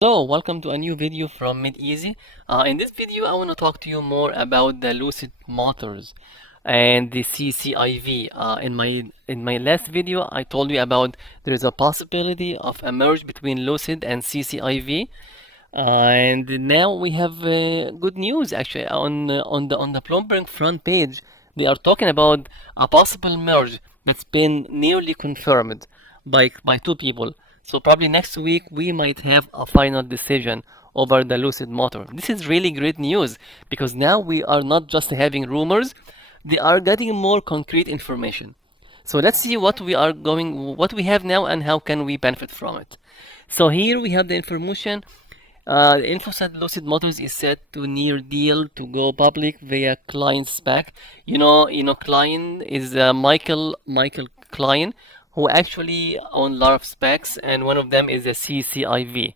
Hello, welcome to a new video from MidEasy. In this video, I want to talk to you more about the Lucid Motors and the CCIV. In my last video, I told you about there is a possibility of a merge between Lucid and CCIV, and now we have good news actually on the Bloomberg front page. They are talking about a possible merge that's been nearly confirmed by two people. So probably next week we might have a final decision over the Lucid motor. This is really great news because now we are not just having rumors, they are getting more concrete information. So let's see what we have now and how can we benefit from it. So here we have the information. The info said Lucid Motors is set to near deal to go public via Klein SPAC. Klein is Michael Klein, who actually own a lot of SPACs, and one of them is a CCIV,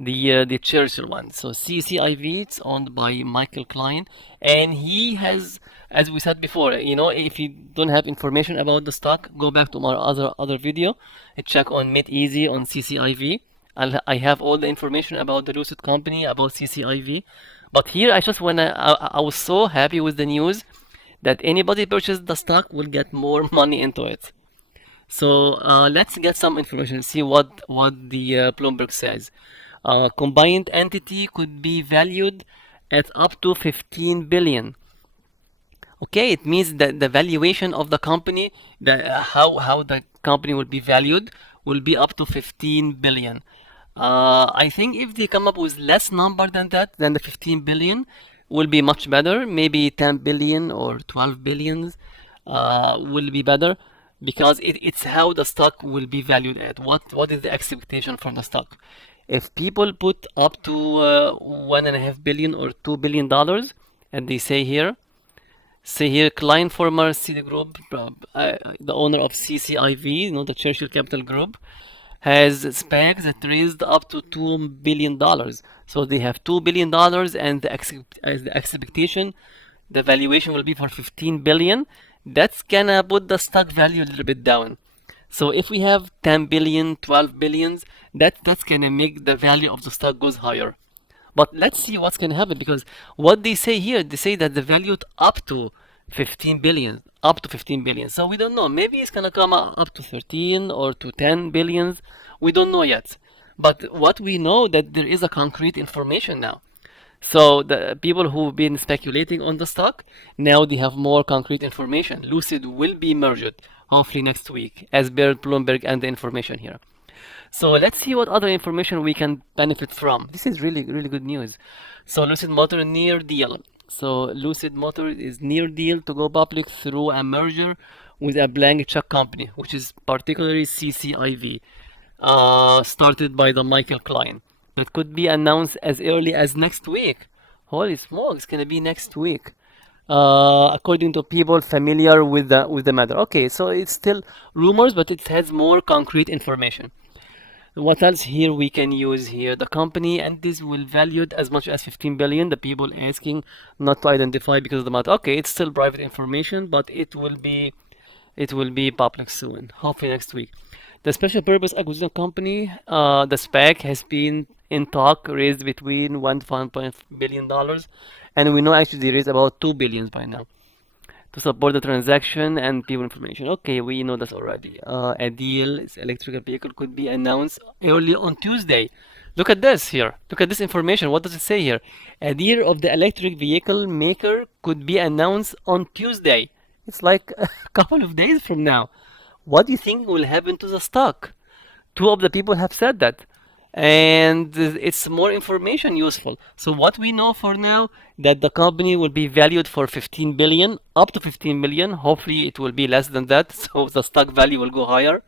the Churchill one. So CCIV, it's owned by Michael Klein, and he has, as we said before, if you don't have information about the stock, go back to my other video, check on MidEasy on CCIV. I have all the information about the Lucid company, about CCIV. But here I was so happy with the news that anybody purchased the stock will get more money into it. So let's get some information, see what the Bloomberg says. Combined entity could be valued at up to 15 billion. Okay, it means that the valuation of the company, how the company will be valued, will be up to 15 billion. I think if they come up with less number than that, than the 15 billion, will be much better. Maybe 10 billion or 12 billions will be better because it's how the stock will be valued at. What is the expectation from the stock? If people put up to 1.5 billion or $2 billion, and they say here, Klein, former Citigroup, the owner of CCIV, the Churchill Capital Group, has SPACs that raised up to $2 billion. So they have $2 billion, and the expectation, the valuation will be for 15 billion. That's gonna put the stock value a little bit down. So if we have 10 billion, 12 billions, that's gonna make the value of the stock goes higher. But let's see what's gonna happen, because what they say here, they say that the value up to 15 billion, up to 15 billion. So we don't know. Maybe it's gonna come up to 13 or to 10 billions. We don't know yet. But what we know that there is a concrete information now. So the people who've been speculating on the stock, now they have more concrete information. Lucid will be merged hopefully next week, as per Bloomberg and the information here. So let's see what other information we can benefit from. This is really, really good news. So Lucid Motor near deal. So Lucid Motor is near deal to go public through a merger with a blank check company, which is particularly CCIV, started by the Michael Klein. That could be announced as early as next week. Holy smokes, it's gonna be next week. According to people familiar with the matter. Okay, so it's still rumors, but it has more concrete information. What else here we can use here? The company, and this will valued as much as 15 billion. The people asking not to identify because of the matter. Okay, it's still private information, but it will be public soon, hopefully next week. The special purpose acquisition company, the SPAC, has been in talk, raised between $1.5 billion, and we know actually they raised about 2 billion by now to support the transaction and people information. Okay, we know that already. A deal, electrical vehicle, could be announced early on Tuesday. Look at this here. Look at this information. What does it say here? A deal of the electric vehicle maker could be announced on Tuesday. It's like a couple of days from now. What do you think will happen to the stock? Two of the people have said that, and it's more information useful. So what we know for now, that the company will be valued for 15 billion, up to 15 million. Hopefully it will be less than that, so the stock value will go higher.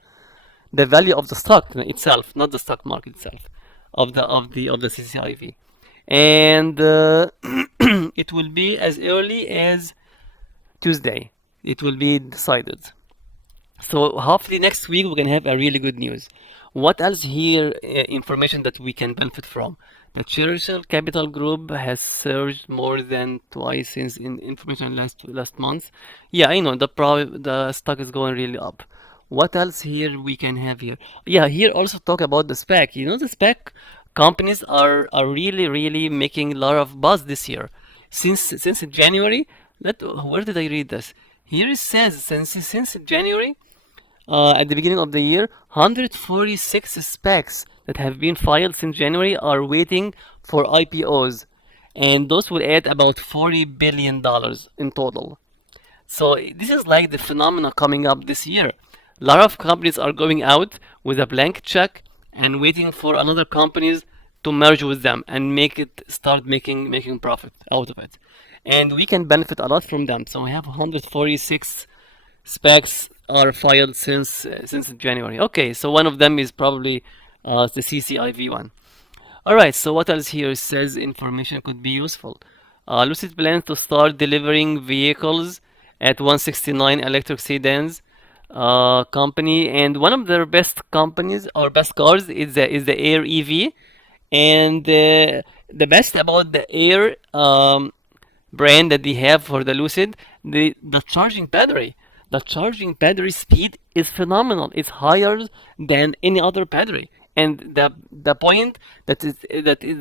The value of the stock itself, not the stock market itself, of the CCIV, and it will be as early as Tuesday. It will be decided. So hopefully next week we can have a really good news. What else here? Information that we can benefit from. The Churchill Capital Group has surged more than twice since in information last month. Yeah, I know the stock is going really up. What else here we can have here? Yeah, here also talk about the SPAC. The SPAC companies are really making a lot of buzz this year. Since January, where did I read this? Here it says since January, at the beginning of the year, 146 specs that have been filed since January are waiting for IPOs, and those will add about $40 billion in total. So this is like the phenomena coming up this year. A lot of companies are going out with a blank check and waiting for another companies to merge with them and make it start making profit out of it. And we can benefit a lot from them. So we have 146 specs are filed since January. Okay, so one of them is probably the CCIV one. Alright, so what else here? It says information could be useful. Lucid plans to start delivering vehicles at 169 electric sedans company, and one of their best companies or best cars is the Air EV, and the best about the Air brand that they have for the Lucid, the charging battery. The charging battery speed is phenomenal. It's higher than any other battery. And the point that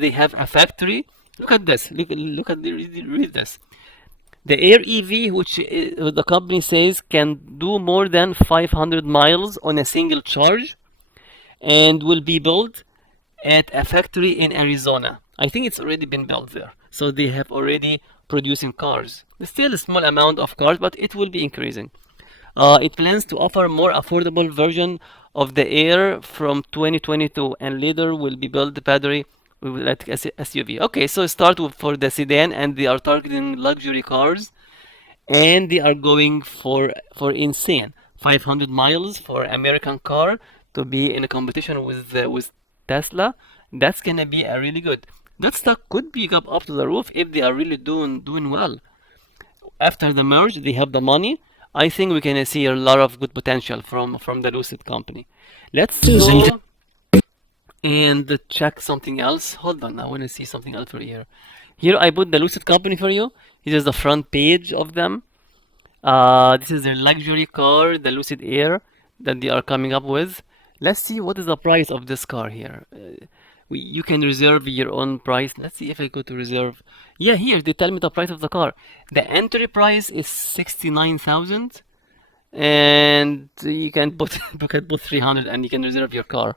they have a factory. Look at this. Look at read this. The Air EV, which the company says can do more than 500 miles on a single charge, and will be built at a factory in Arizona. I think it's already been built there. So they have already producing cars. There's still a small amount of cars, but it will be increasing. It plans to offer more affordable version of the Air from 2022, and later will be built the battery with electric SUV. Okay, so start for the sedan, and they are targeting luxury cars, and they are going for insane 500 miles for American car to be in a competition with Tesla. That's gonna be a really good. That stock could be up to the roof if they are really doing well. After the merge, they have the money. I think we can see a lot of good potential from the Lucid company. Let's go and check something else. Hold on, I want to see something else for here. Here I put the Lucid company for you. This is the front page of them. This is their luxury car, the Lucid Air that they are coming up with. Let's see what is the price of this car here. You can reserve your own price. Let's see if I go to reserve. Yeah, here they tell me the price of the car. The entry price is 69,000, and you can put 300 and you can reserve your car.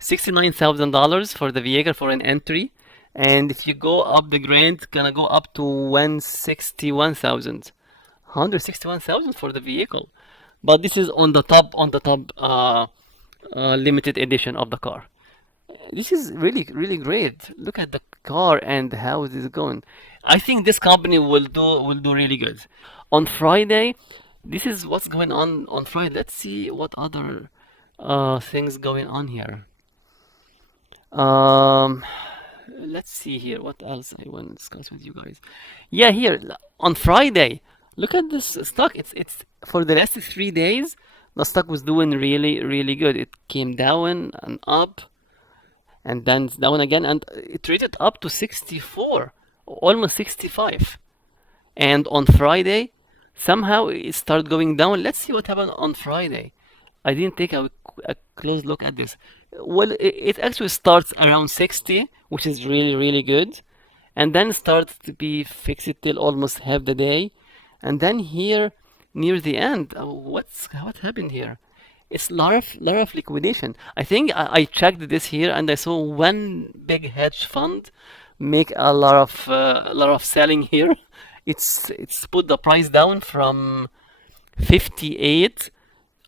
$69,000 for the vehicle for an entry, and if you go up the grant, it's gonna go up to 161,000. 161,000 for the vehicle, but this is on the top limited edition of the car. This is really great. Look at the car and how it is going. I think this company will do really good. On Friday, this is what's going on Friday. Let's see what other things going on here. Let's see here what else I want to discuss with you guys. Yeah, here on Friday, look at this stock. It's for the last 3 days, the stock was doing really good. It came down and up, and then it's down again, and it traded up to 64, almost 65. And on Friday, somehow it started going down. Let's see what happened on Friday. I didn't take a close look at this. Well, it actually starts around 60, which is really good, and then starts to be fixed till almost half the day, and then here near the end, what happened here? It's lot of liquidation. I think I checked this here and I saw one big hedge fund make a lot of selling here. It's put the price down from 58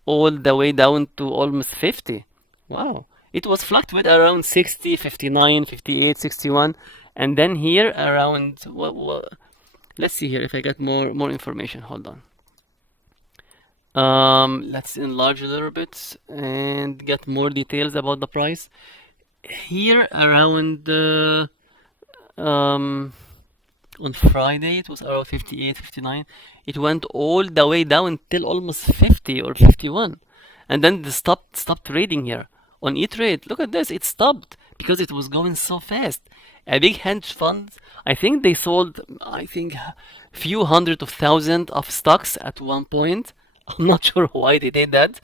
all the way down to almost 50. Wow. It was fluctuated around 60, 59, 58, 61, and then here around what let's see here if I get more information. Hold on. Let's enlarge a little bit and get more details about the price. Here around on Friday it was around 58, 59. It went all the way down till almost 50 or 51, and then they stopped trading here on E-Trade. Look at this, it stopped because it was going so fast. A big hedge fund, I think they sold, I think, few hundred of thousands of stocks at one point. I'm not sure why they did that.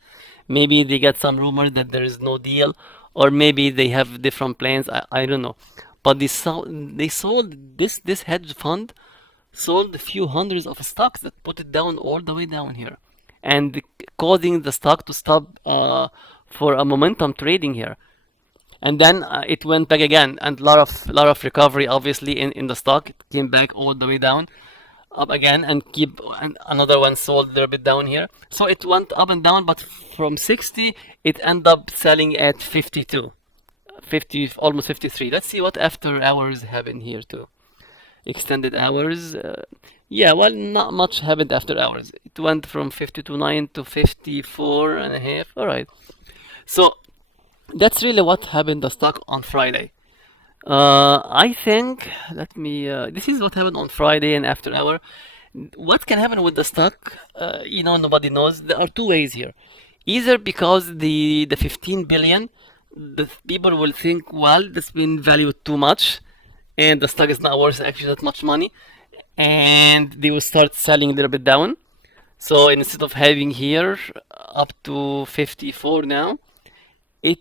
Maybe they get some rumor that there is no deal, or maybe they have different plans. I don't know. But they sold this hedge fund sold a few hundreds of stocks that put it down all the way down here, and causing the stock to stop for a momentum trading here. And then it went back again, and lot of recovery obviously in the stock. It came back all the way down, up again, and keep and another one sold a little bit down here. So it went up and down, but from 60 it ended up selling at 52, 50, almost 53. Let's see what after hours happened here too. Extended hours. Yeah, well, not much happened after hours. It went from 52.9 to 54 and a half. All right. So that's really what happened the stock on Friday. I think, let me, this is what happened on Friday and after hour. What can happen with the stock? Nobody knows. There are two ways here. Either because the 15 billion, the people will think, well, that's been valued too much, and the stock is not worth actually that much money, and they will start selling a little bit down. So instead of having here up to 54 now,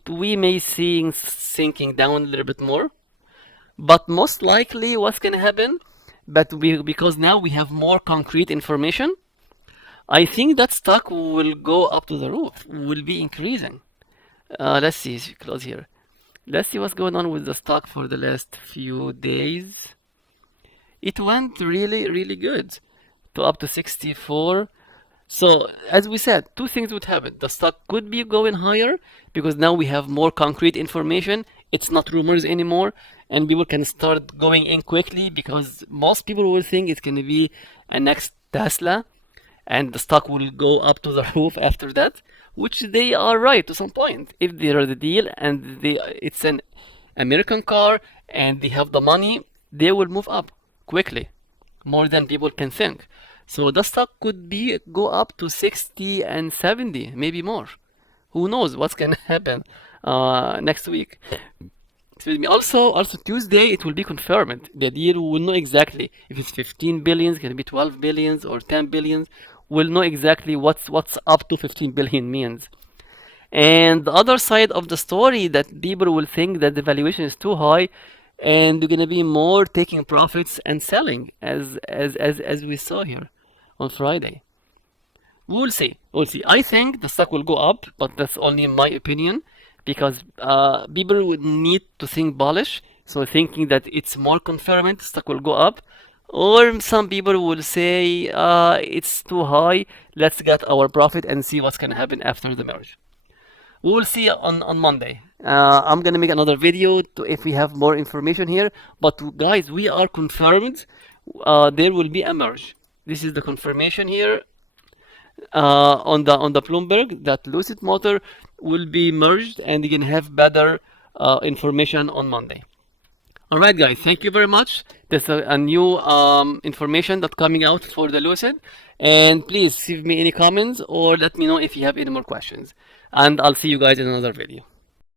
we may see sinking down a little bit more. But most likely, what's gonna happen? Because now we have more concrete information, I think that stock will go up to the roof, will be increasing. Let's see, close here. Let's see what's going on with the stock for the last few days. It went really, really good to up to 64. So, as we said, two things would happen. The stock could be going higher because now we have more concrete information. It's not rumors anymore, and people can start going in quickly because most people will think it's going to be a next Tesla, and the stock will go up to the roof after that, which they are right to some point. If they are the deal and it's an American car and they have the money, they will move up quickly, more than people can think. So the stock could go up to 60 and 70, maybe more. Who knows what's gonna happen next week? Excuse me. Also Tuesday it will be confirmed. The deal will know exactly if it's 15 billions, can it be 12 billions or 10 billions. We'll know exactly what's up to 15 billion means. And the other side of the story, that people will think that the valuation is too high, and you're gonna be more taking profits and selling, as we saw here on Friday. We'll see. We'll see. I think the stock will go up, but that's only my opinion, because people would need to think bullish. So thinking that it's more confirmed, stock will go up. Or some people will say it's too high. Let's get our profit and see what's gonna happen after the merge. We will see on Monday. I'm gonna make another video if we have more information here. But guys, we are confirmed. There will be a merge. This is the confirmation here on the Bloomberg that Lucid Motor will be merged, and you can have better information on Monday. All right, guys, thank you very much. There's a new information that's coming out for the Lucid, and please leave me any comments or let me know if you have any more questions, and I'll see you guys in another video.